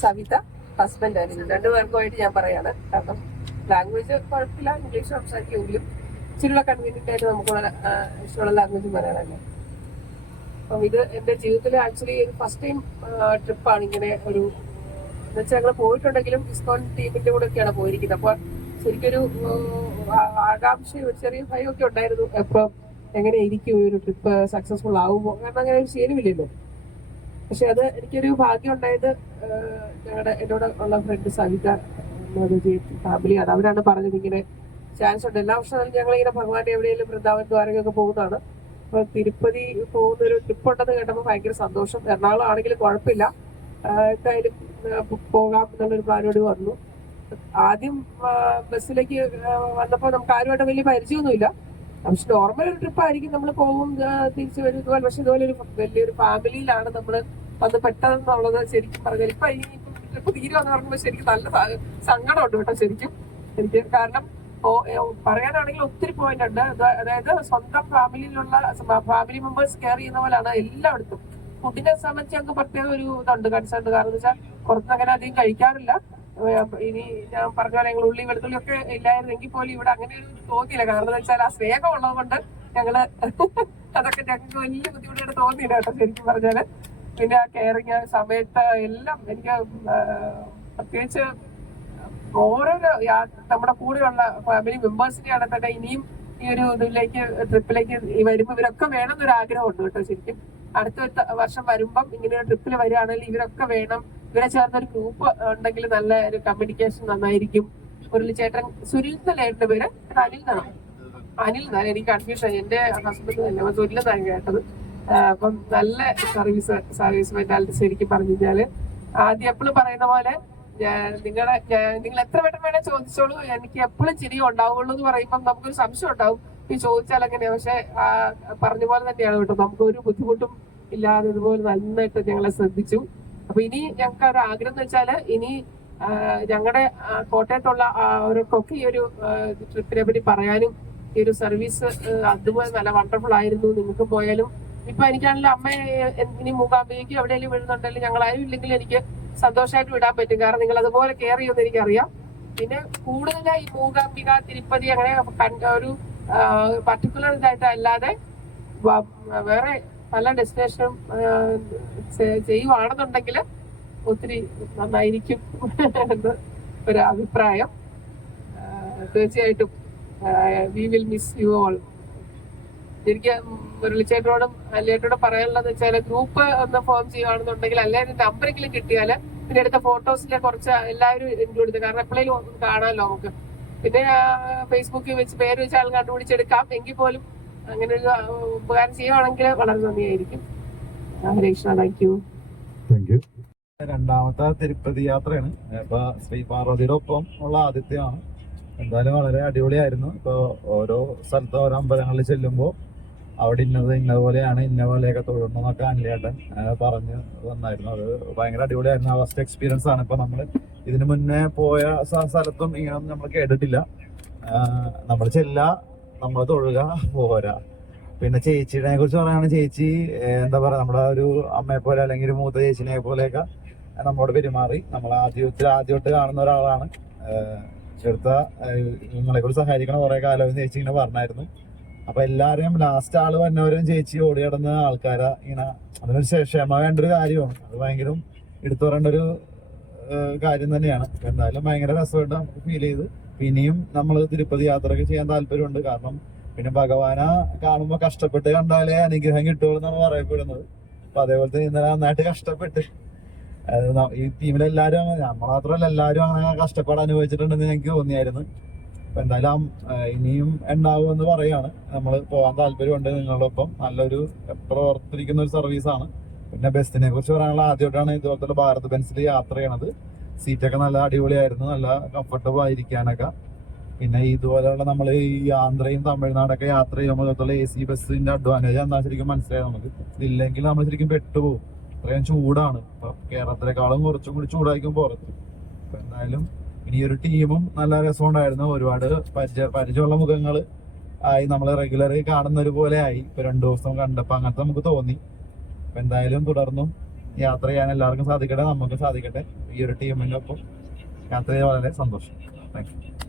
Savitha, husband ആയിരുന്നു. രണ്ടുപേർക്കുമായിട്ട് ഞാൻ പറയാണ്. കാരണം ലാംഗ്വേജ് കുഴപ്പമില്ല, ഇംഗ്ലീഷ് സംസാരിക്കുമെങ്കിലും ഇച്ചിരിയുള്ള കൺവീനിയന്റ് ആയിട്ട് നമുക്ക് ഇഷ്ടമുള്ള ലാംഗ്വേജ് പറയാനല്ലേ. അപ്പം ഇത് എന്റെ ജീവിതത്തിൽ ആക്ച്വലി ഫസ്റ്റ് ടൈം ട്രിപ്പാണ് ഇങ്ങനെ ഒരു, എന്നുവെച്ചാൽ ഞങ്ങൾ പോയിട്ടുണ്ടെങ്കിലും ഇസ്കോൺ ടീമിന്റെ കൂടെ ഒക്കെയാണ് പോയിരിക്കുന്നത്. അപ്പൊ ശരിക്കൊരു ആകാംക്ഷ, ഒരു ചെറിയ ഭയമൊക്കെ ഉണ്ടായിരുന്നു, എപ്പം എങ്ങനെ ഇരിക്കും ഈ ഒരു ട്രിപ്പ് സക്സസ്ഫുൾ ആവുമോ, കാരണം അങ്ങനെ ഒരു ശീലമില്ലല്ലോ. പക്ഷെ അത് എനിക്കൊരു ഭാഗ്യം ഉണ്ടായത് എന്നോട് ഉള്ള ഫ്രണ്ട് സവിത ഫാമിലിയാണ്. അവരാണ് പറഞ്ഞത് ഇങ്ങനെ ചാൻസ് ഉണ്ട്. എല്ലാ വർഷവും ഞങ്ങളിങ്ങനെ ഭഗവാന്റെ എവിടെയെങ്കിലും വൃന്ദാവൻ ദ്വാരകൊക്കെ പോകുന്നതാണ്. അപ്പൊ തിരുപ്പതി പോകുന്ന ഒരു ട്രിപ്പ് ഉണ്ടെന്ന് കേട്ടപ്പോൾ ഭയങ്കര സന്തോഷം. എറണാകുളം ആണെങ്കിലും കുഴപ്പമില്ല, എന്തായാലും പോകാം എന്നുള്ളൊരു പ്ലാനോട് വന്നു. ആദ്യം ബസ്സിലേക്ക് വന്നപ്പോൾ നമുക്ക് ആരുമായിട്ട് വലിയ പരിചയമൊന്നുമില്ല. പക്ഷെ നോർമൽ ഒരു ട്രിപ്പ് ആയിരിക്കും, നമ്മൾ പോകും തിരിച്ചു വരും ഇതുപോലെ. പക്ഷെ ഇതുപോലെ ഒരു വലിയൊരു ഫാമിലിയിലാണ് നമ്മൾ വന്ന് പെട്ടതെന്നുള്ളത് ശരിക്കും പറഞ്ഞാൽ. ഇപ്പൊ ഈ ട്രിപ്പ് തീരുമെന്ന് പറയുമ്പോൾ ശരിക്കും നല്ല സങ്കടമുണ്ട് കേട്ടോ ശരിക്കും എനിക്ക്. കാരണം പറയാനാണെങ്കിൽ ഒത്തിരി പോയിന്റ് ഉണ്ട്. അതായത് സ്വന്തം ഫാമിലി മെമ്പേഴ്സ് കെയർ ചെയ്യുന്ന പോലെയാണ് എല്ലായിടത്തും. ഫുഡിനെ സംബന്ധിച്ച് ഞങ്ങൾക്ക് പ്രത്യേക ഒരു ഇതുണ്ട്, കൺസേൺ. കാരണം എന്ന് വെച്ചാൽ പുറത്തങ്ങനെ അധികം കഴിക്കാറില്ല. ഇനി ഞാൻ പറഞ്ഞ പോലെ ഞങ്ങൾ ഉള്ളി വെളുത്തുള്ളി ഒക്കെ ഇല്ലായിരുന്നെങ്കിൽ പോലും ഇവിടെ അങ്ങനെ ഒരു തോന്നിയില്ല. കാരണം എന്ന് വെച്ചാൽ ആ സ്നേഹം ഉള്ളത് കൊണ്ട് ഞങ്ങള് അതൊക്കെ ഞങ്ങൾക്ക് വലിയ ബുദ്ധിമുട്ടായിട്ട് തോന്നിയില്ല കേട്ടോ ശരിക്കും പറഞ്ഞാല്. പിന്നെ ആ കെയറിങ് സമയത്ത് എല്ലാം എനിക്ക് പ്രത്യേകിച്ച് ഓരോരോ നമ്മുടെ കൂടെയുള്ള ഫാമിലി മെമ്പേഴ്സിനെയാണ് തന്നെ ഇനിയും ഈ ഒരു ഇതിലേക്ക് ട്രിപ്പിലേക്ക് വരുമ്പോൾ ഇവരൊക്കെ വേണമെന്നൊരു ആഗ്രഹമുണ്ട് കേട്ടോ ശരിക്കും. അടുത്ത വർഷം വരുമ്പം ഇങ്ങനെ ഒരു ട്രിപ്പിൽ വരികയാണെങ്കിൽ ഇവരൊക്കെ വേണം. ഇവരെ ചേർന്നൊരു ഗ്രൂപ്പ് ഉണ്ടെങ്കിൽ നല്ല ഒരു കമ്മ്യൂണിക്കേഷൻ നന്നായിരിക്കും. മുരളിച്ചേട്ടൻ, സുനിൽ എന്നല്ലേട്ടന്റെ പേര്, അനിൽ എന്നാണ് എനിക്ക് കൺഫ്യൂഷൻ. എന്റെ ഹസ്ബൻഡ് തന്നെ സുനിൽ എന്നാണ് കേട്ടത്. അപ്പം നല്ല സർവീസ് മെന്റാലിറ്റി ശരിക്കും പറഞ്ഞു കഴിഞ്ഞാല്. ആദ്യം എപ്പോഴും പറയുന്ന പോലെ നിങ്ങൾ എത്ര വട്ടം വേണേ ചോദിച്ചോളൂ, എനിക്ക് എപ്പോഴും ചിരി ഉണ്ടാവുള്ളൂ എന്ന് പറയുമ്പോൾ നമുക്കൊരു സംശയം ഉണ്ടാവും ഈ ചോദിച്ചാൽ എങ്ങനെയാ. പക്ഷെ പറഞ്ഞ പോലെ തന്നെയാണ് കേട്ടോ, നമുക്കൊരു ബുദ്ധിമുട്ടും ഇല്ലാതെ ഇതുപോലെ നന്നായിട്ട് ഞങ്ങളെ ശ്രദ്ധിച്ചു. അപ്പൊ ഇനി ഞങ്ങൾക്ക് ഒരു ആഗ്രഹം എന്ന് വെച്ചാല് ഇനി ഞങ്ങളുടെ കോട്ടയത്തുള്ള അവർക്കൊക്കെ ഈ ഒരു ട്രിപ്പിനെ പറ്റി പറയാനും, ഈ ഒരു സർവീസ് അതുപോലെ നല്ല വണ്ടർഫുൾ ആയിരുന്നു. നിങ്ങൾക്ക് പോയാലും ഇപ്പൊ എനിക്കാണെങ്കിലും അമ്മയെ ഇനി മൂകാംബികയ്ക്ക് എവിടെയെങ്കിലും വിടുന്നുണ്ടെങ്കിലും ഞങ്ങളാരും ഇല്ലെങ്കിൽ എനിക്ക് സന്തോഷമായിട്ട് വിടാൻ പറ്റും. കാരണം നിങ്ങൾ അതുപോലെ കെയർ ചെയ്യുമെന്ന് എനിക്കറിയാം. പിന്നെ കൂടുതലായി മൂകാംബിക, തിരുപ്പതി അങ്ങനെ ഒരു പർട്ടിക്കുലർ ഇതായിട്ട് അല്ലാതെ വേറെ പല ഡെസ്റ്റിനേഷനും ചെയ്യുവാണെന്നുണ്ടെങ്കിൽ ഒത്തിരി നന്നായിരിക്കും എന്ന് ഒരു അഭിപ്രായം. തീർച്ചയായിട്ടും we will miss you all. എനിക്ക് മുരളിച്ചേട്ടനോടും അല്ലേട്ടോടും പറയാനുള്ളതെന്ന് വെച്ചാൽ ഗ്രൂപ്പ് ഒന്ന് ഫോം ചെയ്യുകയാണെന്നുണ്ടെങ്കിൽ അല്ലെങ്കിൽ നമ്പറെങ്കിലും കിട്ടിയാൽ പിന്നെ എടുത്ത ഫോട്ടോസിലെ കുറച്ച് എല്ലാവരും ഇൻക്ലൂഡ് ചെയ്ത്, കാരണം എപ്പോഴേലും ഒന്ന് കാണാമല്ലോ നമുക്ക്. പിന്നെ ഫേസ്ബുക്കിൽ വെച്ച് പേര് വെച്ച് ആൾ കണ്ടുപിടിച്ചെടുക്കാം. എങ്കിൽ പോലും അങ്ങനെ ഒരു ഉപകാരം ചെയ്യുവാണെങ്കിൽ വളരെ നന്ദിയായിരിക്കും. ഹരേ കൃഷ്ണ. Thank you. രണ്ടാമത്തെ തിരുപ്പതി യാത്രയാണ്. ഇപ്പൊ ശ്രീ പാർവതിയുടെ ഒപ്പം ഉള്ള ആദ്യത്തെയാണ്. എന്തായാലും വളരെ അടിപൊളിയായിരുന്നു. ഇപ്പൊ ഓരോ സ്ഥലത്ത് ഓരോ അമ്പലങ്ങളിൽ ചെല്ലുമ്പോൾ അവിടെ ഇന്നതുപോലെയാണ്, ഇന്ന പോലെയൊക്കെ തൊഴണമെന്നൊക്കെ അനിലേട്ടൻ പറഞ്ഞു തന്നായിരുന്നു. അത് ഭയങ്കര അടിപൊളിയായിരുന്നു. ആ ഫസ്റ്റ് എക്സ്പീരിയൻസ് ആണ്. ഇപ്പൊ നമ്മള് ഇതിനു മുന്നേ പോയ സ്ഥലത്തും ഇങ്ങനൊന്നും നമ്മൾ കേട്ടിട്ടില്ല. നമ്മൾ നമ്മൾ തൊഴുക, പോരാ. പിന്നെ ചേച്ചിയെ കുറിച്ച് പറയുകയാണെങ്കിൽ ചേച്ചി എന്താ പറയാ, നമ്മുടെ ഒരു അമ്മയെ പോലെ അല്ലെങ്കിൽ ഒരു മൂത്ത ചേച്ചിനെ പോലെയൊക്കെ നമ്മോട് പെരുമാറി. നമ്മൾ ആദ്യമായിട്ട് കാണുന്ന ഒരാളാണ്. ചെറുത്ത നിങ്ങളെ കുറിച്ച് സഹായിക്കണ കുറെ കാലം ചേച്ചി ഇങ്ങനെ പറഞ്ഞായിരുന്നു. അപ്പൊ എല്ലാവരും ലാസ്റ്റ് ആള് വന്നവരും ചേച്ചി ഓടി കിടന്ന ആൾക്കാരാ. ഇങ്ങനെ അതിനൊരു ക്ഷമ വേണ്ട ഒരു കാര്യമാണ്. അത് ഭയങ്കര എടുത്തു പറയേണ്ട ഒരു കാര്യം തന്നെയാണ്. എന്തായാലും ഭയങ്കര രസമായിട്ട് നമുക്ക് ഫീൽ ചെയ്ത്. പിന്നെയും നമ്മൾ തിരുപ്പതി യാത്രയൊക്കെ ചെയ്യാൻ താല്പര്യമുണ്ട്. കാരണം പിന്നെ ഭഗവാനെ കാണുമ്പോ കഷ്ടപ്പെട്ട് കണ്ടാലേ അനുഗ്രഹം കിട്ടുള്ളൂ എന്നാണ് പറയപ്പെടുന്നത്. അപ്പൊ അതേപോലെ തന്നെ ഇന്നലെ നന്നായിട്ട് കഷ്ടപ്പെട്ട് ഈ ടീമിലെല്ലാരും അങ്ങനെ, നമ്മൾ മാത്രമല്ല എല്ലാവരും അങ്ങനെ കഷ്ടപ്പാട് അനുഭവിച്ചിട്ടുണ്ടെന്ന് എനിക്ക് തോന്നിയായിരുന്നു. അപ്പൊ എന്തായാലും ഇനിയും ഉണ്ടാവുമെന്ന് പറയാണ്. നമ്മൾ പോകാൻ താല്പര്യമുണ്ട് നിങ്ങളുടെ ഒപ്പം. നല്ലൊരു എപ്പോഴും ഓർത്തിരിക്കുന്ന ഒരു സർവീസാണ്. പിന്നെ ബസ്സിനെ കുറിച്ച് പറയാനുള്ള ആദ്യമായിട്ടാണ് ഇതുപോലത്തെ ഭാരത് ബെൻസിൽ യാത്ര ചെയ്യണത്. സീറ്റൊക്കെ നല്ല അടിപൊളിയായിരുന്നു, നല്ല കംഫർട്ടബിൾ ആയിരിക്കാനൊക്കെ. പിന്നെ ഇതുപോലെയുള്ള നമ്മൾ ഈ ആന്ധ്രയും തമിഴ്നാടൊക്കെ യാത്ര ചെയ്യുമ്പോൾ ഇതുപോലെ AC ബസ്സിന്റെ അഡ്വാൻറ്റേജ് എന്താ ശരിക്കും മനസ്സിലായത് നമുക്ക്. ഇല്ലെങ്കിൽ നമ്മൾ ശരിക്കും പെട്ടുപോകും. അത്രയും ചൂടാണ്. ഇപ്പൊ കേരളത്തിലേക്കാളും കുറച്ചും കൂടി ചൂടായിരിക്കും പുറത്ത്. അപ്പൊ എന്തായാലും ഇനി ഒരു ടീമും നല്ല രസമുണ്ടായിരുന്നു. ഒരുപാട് പരിചയമുള്ള മുഖങ്ങൾ ആയി, നമ്മൾ റെഗുലർ കാണുന്ന ഒരു പോലെ ആയി. ഇപ്പൊ 2 ദിവസം കണ്ടപ്പോ അങ്ങനത്തെ നമുക്ക് തോന്നി. അപ്പൊ എന്തായാലും തുടർന്നും യാത്ര ചെയ്യാൻ എല്ലാവർക്കും സാധിക്കട്ടെ, നമുക്കും സാധിക്കട്ടെ. ഈ ഒരു ടീമിന്റെ ഒപ്പം യാത്ര ചെയ്യാൻ വളരെ സന്തോഷം. Thank you.